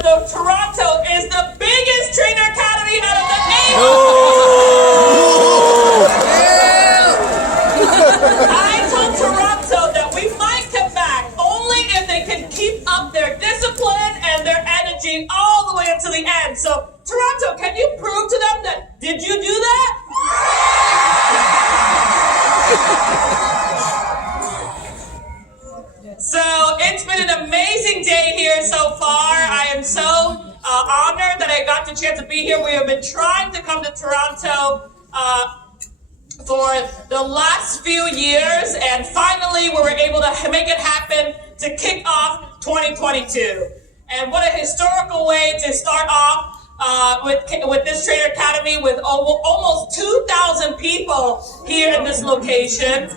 Toronto is the biggest trainer academy out of the eight. I told Toronto that we might come back only if they can keep up their discipline and their energy all the way until the end. So, Toronto, can you prove to them that, did you do that? So, it's been an amazing day here so far. I am so honored that I got the chance to be here. We have been trying to come to Toronto for the last few years, and finally we were able to make it happen to kick off 2022. And what a historical way to start off with this Trainer Academy with almost 2,000 people here in this location.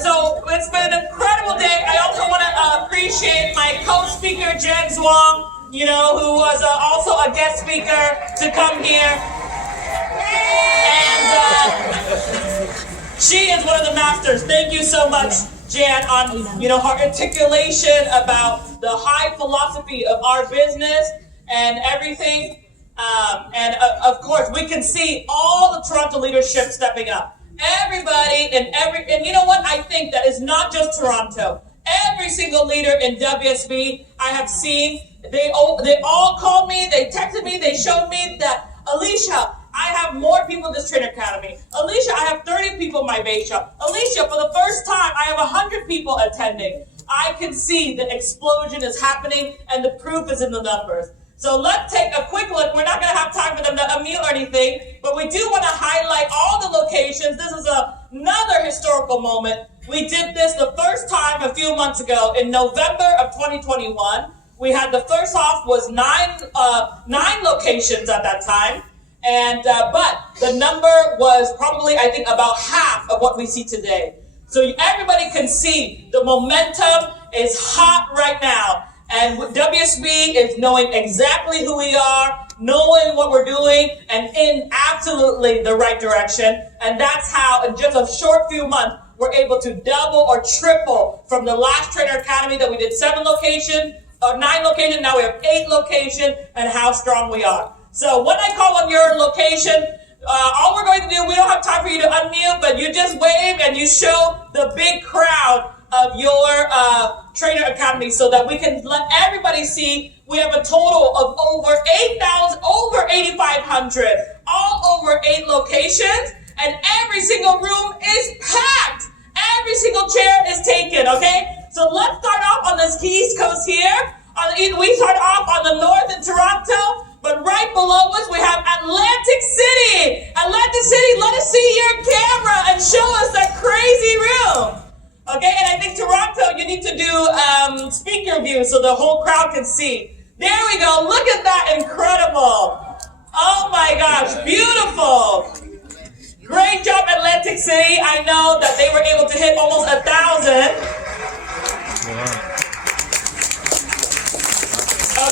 So it's been an incredible day. I also want to appreciate my co-speaker, Jen Zhuang, who was also a guest speaker to come here. And she is one of the masters. Thank you so much, Jan, on her articulation about the high philosophy of our business and everything. And of course, we can see all the Toronto leadership stepping up. Everybody and you know what? I think that is not just Toronto. Every single leader in WSB I have seen, they all called me, they texted me, they showed me that, Alicia, I have more people in this Trainer Academy. Alicia, I have 30 people in my base shop. Alicia, for the first time, I have 100 people attending. I can see the explosion is happening and the proof is in the numbers. So let's take a quick look. We're not going to have time for them to unmute or anything, but we do want to highlight all the locations. This is another historical moment. We did this the first time a few months ago in November of 2021. We had the first off was nine locations at that time. And but the number was probably, I think, about half of what we see today. So everybody can see the momentum is hot right now. And WSB is knowing exactly who we are, knowing what we're doing, and in absolutely the right direction. And that's how, in just a short few months, we're able to double or triple from the last Trainer Academy that we did 9 locations, now we have 8 locations, and how strong we are. So when I call on your location, all we're going to do, we don't have time for you to unmute, but you just wave and you show the big crowd of your Trainer Academy so that we can let everybody see we have a total of over 8,500, all over 8 locations, and every single room is packed. Every single chair is taken, okay? So let's start off on this East Coast here. We start off on the north in Toronto, but right below us we have Atlantic City. Atlantic City, let us see your camera and show us that crazy room. Okay, and I think Toronto, you need to do speaker view so the whole crowd can see. There we go. Look at that. Incredible. Oh my gosh. Beautiful. Great job, Atlantic City. I know that they were able to hit almost 1,000.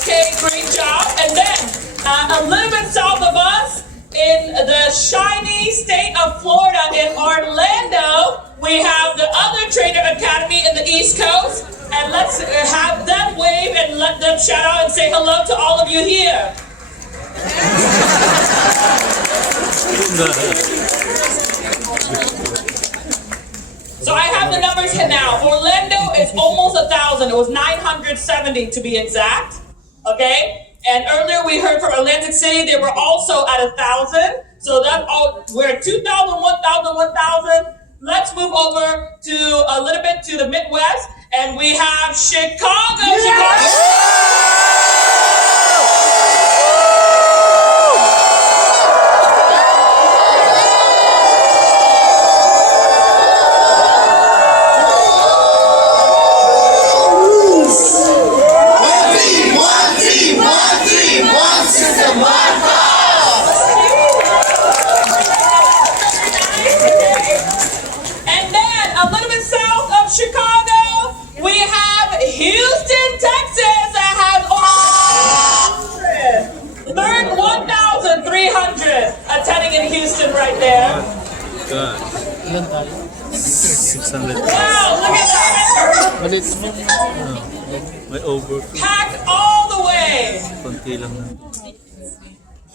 Okay, great job. And then a little bit south of us in the shiny state of Florida in Orlando, we have the other Trainer Academy in the East Coast, and let's have them wave and let them shout out and say hello to all of you here. So I have the numbers here now. Orlando is almost 1,000. It was 970 to be exact. Okay? And earlier we heard from Atlantic City, they were also at 1,000. So that's all, we're at 2,000, 1,000, 1,000. Let's move over to a little bit to the Midwest, and we have Chicago. Chicago. Chicago, we have Houston, Texas, that has over 1,300 attending in Houston right there. Good. 600. Wow, look at that. But it's over. Packed all the way konti lang na.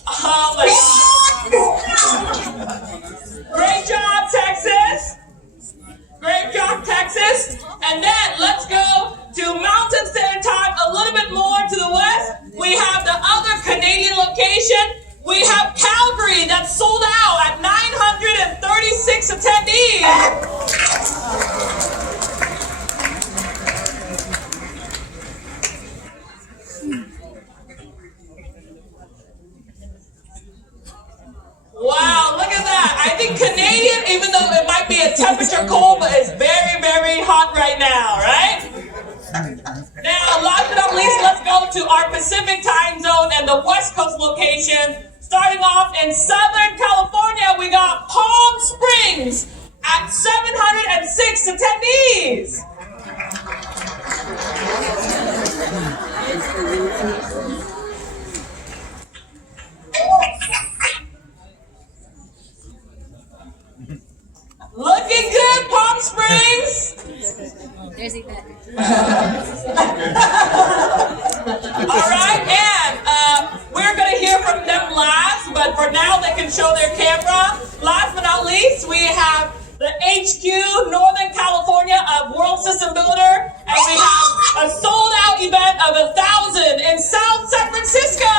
Oh my God. Great job, Texas. Great job, Texas. And then let's go to Mountain Standard Time a little bit more to the west. We have the other Canadian location. We have Calgary that sold out at 936 attendees. Wow, look at that. I think Canadian, even though it might be a temperature cold, but it's very, very hot right now, right? Now, last but not least, let's go to our Pacific time zone and the West Coast location. Starting off in Southern California, we got Palm Springs at 706 attendees. Looking good, Palm Springs. There's a bet. All right, and we're going to hear from them last, but for now they can show their camera. Last but not least, we have the HQ Northern California of World System Builder, and we have a sold-out event of 1,000 in South San Francisco.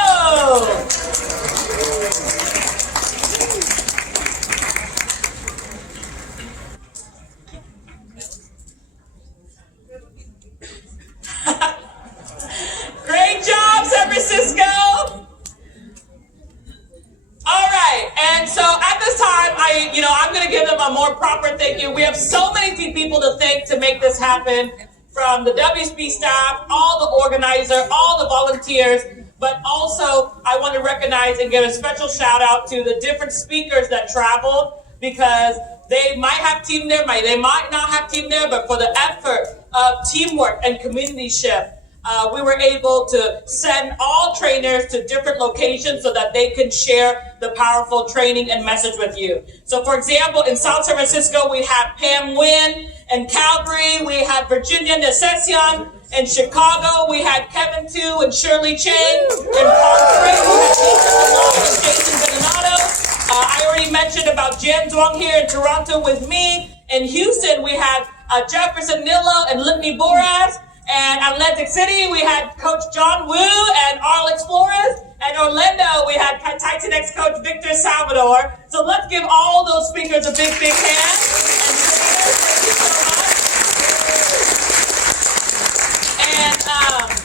Great job, San Francisco. All right, and so at this time, I'm going to give them a more proper thank you. We have so many people to thank to make this happen, from the WSB staff, all the organizers, all the volunteers, but also I want to recognize and give a special shout out to the different speakers that traveled, because they might have team there, they might not have team there, but for the effort of teamwork and communityship, we were able to send all trainers to different locations so that they can share the powerful training and message with you. So for example, in South San Francisco, we had Pam Nguyen. In Calgary, we had Virginia Necession. In Chicago, we had Kevin Tu and Shirley Chang. In Palm Springs, we had Lisa DeLong and Jason Benato. I already mentioned about Jan Duong here in Toronto with me. In Houston, we had Jefferson Nilo and Litney Boras. And Atlantic City, we had Coach John Woo and Alex Flores. And Orlando, we had Titan X coach Victor Salvador. So let's give all those speakers a big, big hand. And thank you so much. And